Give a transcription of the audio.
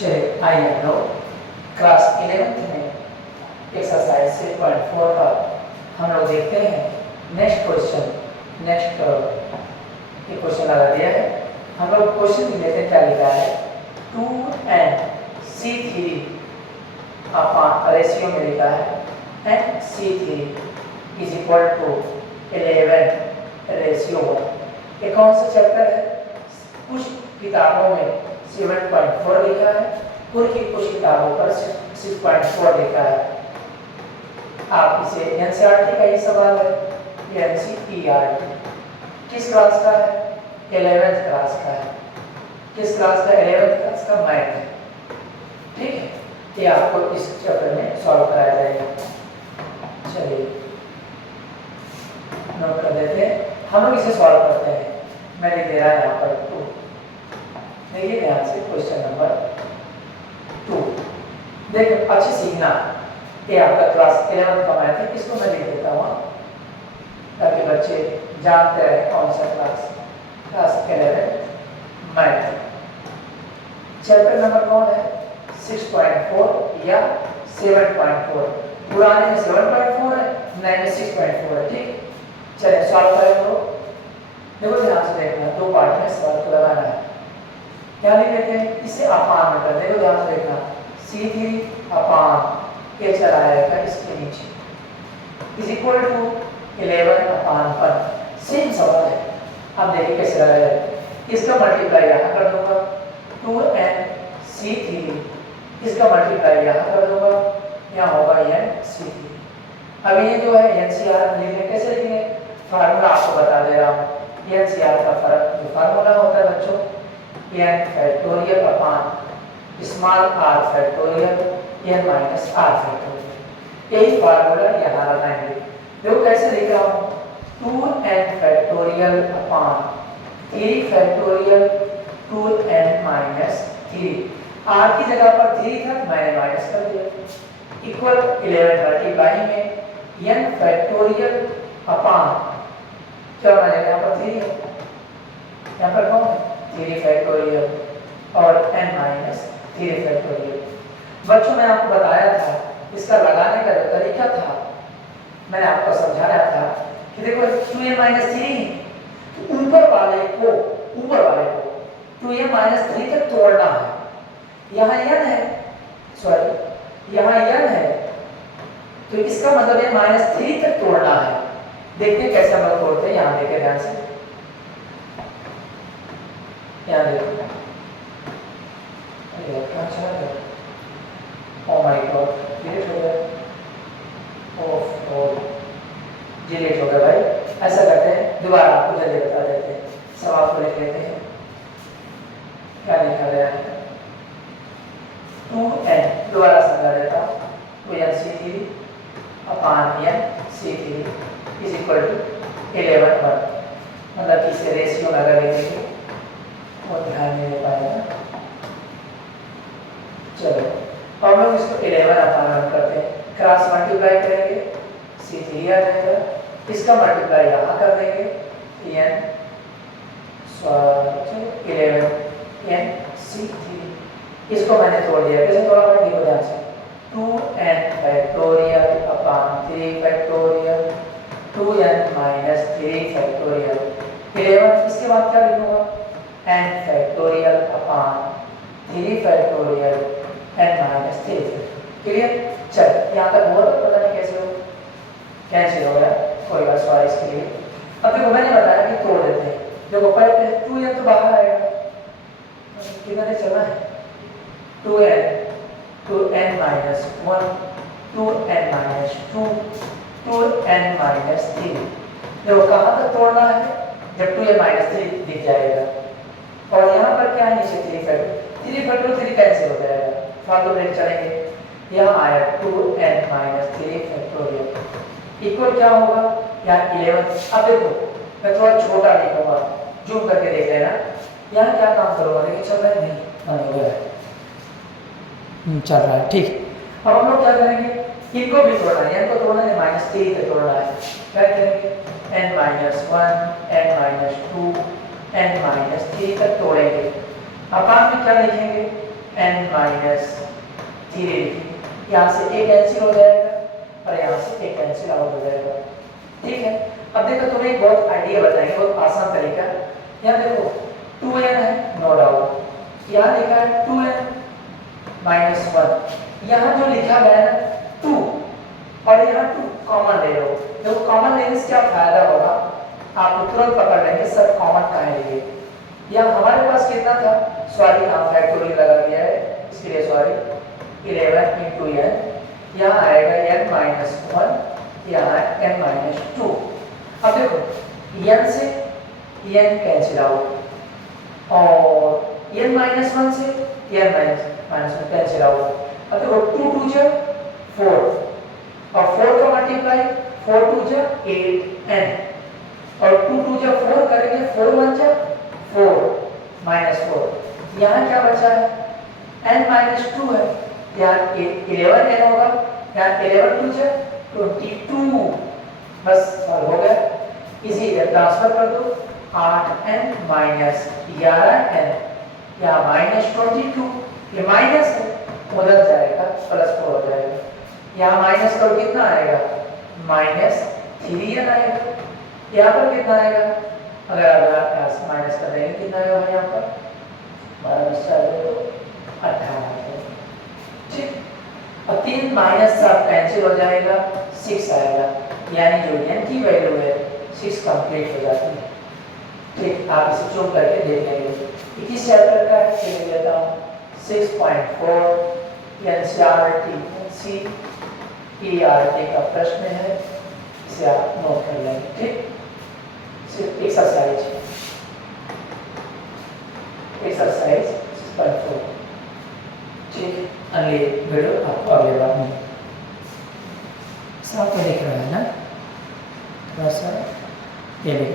चलिए आइए हम लोग क्लास 11th में एक्सरसाइज 6.4 का हम लोग देखते हैं। नेक्स्ट ये क्वेश्चन लगा दिया है। हम लोग क्वेश्चन लेते हैं, क्या लिखा है 2nc3 अपॉन रेशियो में लिखा है nc3 इज इक्वल टू 11:1। ये कौन सा चैप्टर है? कुछ किताबों में 7.4 लिखा है, कुछ किताबों पर 6.4 लिखा है। आप इसे एनसीईआरटी का ही सवाल है, ये एनसीईआरटी किस क्लास का है? 11th क्लास का है। किस क्लास का? 11th क्लास का मैथ है। ठीक है, ये आपको इस चैप्टर में सॉल्व कराया जाएगा। चलिए नोट कर देते हैं, हम लोग इसे सॉल्व करते हैं। मैं लिख दे रहा है यहाँ पर 2। देखिए ध्यान से क्वेश्चन नंबर 2। देखिए अच्छे सीखना, ये आपका क्लास 11 का मैथ है। इसको मैं लिख देता हूँ ताकि बच्चे जानते रहे कौन सा क्लास 11 मैथ। चैप्टर नंबर कौन है? 6.4 या 7.4। पुराने में 7.4 है, नए में 6.4 है। ठीक, चलिए सॉल्व करें। तो देखो ध्यान से देखना, 2 पार्ट में सवाल को लगाना है। क्या लिख लेते हैं? इसे अपान में कर देखो, ध्यान से देखना। C3 अपान ये चला आएगा इसके नीचे इज इक्वल टू 11/1। सेम सवाल है। अब देखिए कैसे लगाया। इसका मल्टीप्लाई यहाँ कर दूंगा 2nc3, इसका मल्टीप्लाई यहाँ कर दूंगा, यहाँ होगा nc3। अब ये जो है एनसीआर लिखेंगे, कैसे लिखेंगे? फार्मूला आपको बता दे रहा हूँ। एनसीआर का फर्क जो फार्मूला होता है बच्चों, n factorial upon small r factorial n minus r factorial. यही फार्मूला यहाँ लगाएंगे। देखो कैसे लिख रहा हूँ, 2n factorial upon 3 factorial 2n minus 3। r की जगह पर 3 था, मैंने माइनस कर दिया, इक्वल 11 मल्टीप्लाई में n फैक्टोरियल अपॉन क्या बनेगा? यहाँ पर 3 है, यहाँ पर कौन है? 3 फैक्टोरियल और n माइनस 3 फैक्टोरियल। बच्चों मैं आपको बताया था इसका लगाने का तरीका था, मैंने आपको समझाया था कि देखो 2n माइनस 3, तो ऊपर वाले को 2n माइनस 3 तक तोड़ना है। यहाँ n है, सॉरी यहाँ n है, तो इसका मतलब है माइनस 3 तक तोड़ना है। देखते हैं कैसे हम लोग तोड़ते हैं। यहाँ देखिए ध्यान से, यहाँ देखो, क्या चला गया? ओह माय गॉड, डिलीट हो गया। ओह डिलीट हो गया भाई। ऐसा करते हैं, दोबारा आपको जल्दी बता देते हैं। सवाल को लिख लेते हैं। क्या लिखा गया है? 2n, दोबारा समझा देता हूँ, 2nc3 upon nc3 is equal to 11/1। मतलब कि इसे रेशियो में अगर लिखेंगे वो ध्यान नहीं दे पाएगा। चलो अब लोग इसको 11/1 करते हैं। क्रॉस मल्टीप्लाई करेंगे, C3 आ जाएगा, इसका मल्टीप्लाई यहाँ कर देंगे, n 11 nc3। इसको मैंने तोड़ दिया। कैसे तोड़ा मैंने? देखो ध्यान से, 2n factorial upon 3 factorial 2n minus 3 factorial 11। इसके बाद क्या लिखूंगा? n factorial upon 3 factorial n minus 3। Clear? चल यहाँ तक हुआ, तो पता नहीं कैसे हो, कैंसिल हो गया, कोई बात, सॉरी इसके लिए। अब देखो मैंने बताया कि तोड़ देते हैं। देखो पहले 2n तो बाहर आएगा, किधर चलना है? 2n minus 1 2n minus 2 2n minus 3। देखो कहाँ तक तोड़ना है? जब 2n माइनस 3 दिख जाएगा। और यहाँ पर क्या है? नीचे 3 फैक्टर 3 कैंसिल हो जाएगा, फालतू ब्रेक चलेंगे। यहाँ आया 2n माइनस 3 फैक्टोरियल इक्वल क्या होगा? यहाँ 11। अब देखो मैं थोड़ा छोटा लिखूंगा, जूम करके देख लेना। यहाँ क्या काम करूँगा? देखिए चल रहा है, नहीं बंद हो गया, चल रहा है। ठीक, अब हम लोग क्या करेंगे? इनको भी तोड़ना है, इनको तोड़ना है, माइनस 3 तक तोड़ना है। क्या करेंगे? n minus 1 n minus 2 n minus 3 तक तोड़ेंगे। अपान में क्या लिखेंगे? n माइनस धीरे लिखेंगे, यहाँ से एक कैंसिल हो जाएगा और यहाँ से एक कैंसिल आउट हो जाएगा। ठीक है, अब देखो तुम्हें एक बहुत आइडिया बताएंगे, बहुत आसान तरीका। यहाँ देखो 2n है, नो डाउट, यहाँ लिखा है 2n माइनस 1, यहाँ जो लिखा गया है ना 2 और यहाँ 2 कॉमन ले लो। देखो कॉमन लेने से क्या फायदा होगा, आप तुरंत पकड़ लेंगे सर कॉमन कहाँ लिए। यहाँ हमारे पास कितना था, सॉरी यहाँ फैक्टोरियल लगा दिया है इसके लिए सॉरी, 11 इंटू n, यहाँ आएगा n माइनस 1, यहाँ n माइनस 2। अब देखो n से n कैंसिल आउट और n माइनस 1 से n माइनस 1 कैंसिल आउट। अब देखो 2 2 जा 4 और 4 का मल्टीप्लाई 4 2 जा 8n और 2 2 जा 4 करेंगे 4 1 जा 4 माइनस 4, यहाँ क्या बचा है n माइनस 2 है, यहाँ 11n होगा, यहाँ 11 2 जा 22, बस सॉल्व हो गया। इसी ट्रांसफर कर दो 8n माइनस 11n, यहाँ माइनस 22, ये माइनस है उधर जाएगा प्लस 4 हो जाएगा, यहाँ माइनस करो कितना आएगा माइनस 3n आएगा, यहाँ पर कितना आएगा, अगर आप यहाँ से माइनस कर देंगे कितना आएगा यहाँ पर 18। ठीक, और 3 माइनस 7 कैंसिल हो जाएगा, 6 आएगा, यानी जो n की वैल्यू है 6 कंप्लीट हो जाती है। ठीक, आप इसे चुप करके देख लेंगे। किस चैप्टर का है लिख लेता हूँ 6.4 NCERT का प्रश्न है, इसे आप नोट कर लेंगे। ठीक, सिर्फ एक्सरसाइज 6.4। ठीक, अगले वीडियो आपको अगले बार में साफ में दिख रहा है ना, थोड़ा सा ये लिख